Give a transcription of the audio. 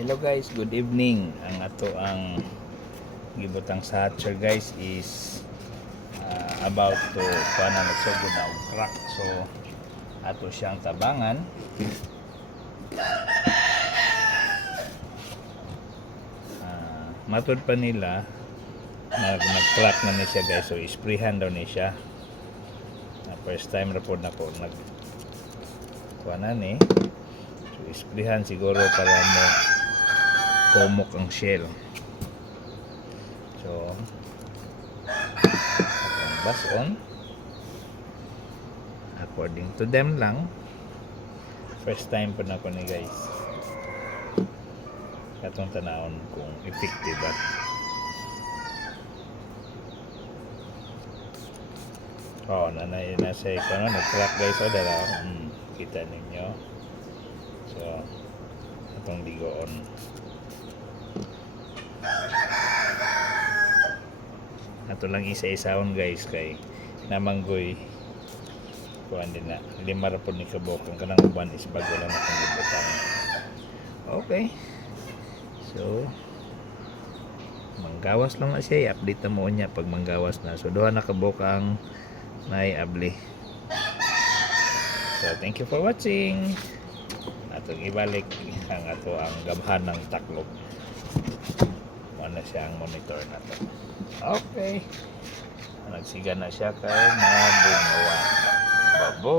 Hello guys, good evening. Ang ato ang gibutang sa hatcher guys is about to kuana nagsugod na og crack. So ato siyang tabangan. Matod pa nila nag-crack na ni siya guys. So isprayhan daw ni siya. First time report na ko nag kuana ni. So isprayhan siguro para mo kumok ang shell. So bus on according to them lang. First time pa na ko ni guys katong tanawon kung effective at nanay na siya nag-crack guys dala kita ninyo. So atong ligoon ato lang isa-isaon guys kay namanggoy kuan din na lima ra pud ni kabok ang kanang uban is bago lang akong gibutan. Okay, so manggawas lang na siya, i-update na mo niya pag manggawas na. So duha na kabok ang naiabli. So thank you for watching. Atong ibalik ang ato ang gabhan ng taklog. Ano siya ang monitor na to. Okay. Nagsiga na siya kay mabungawan. Babo.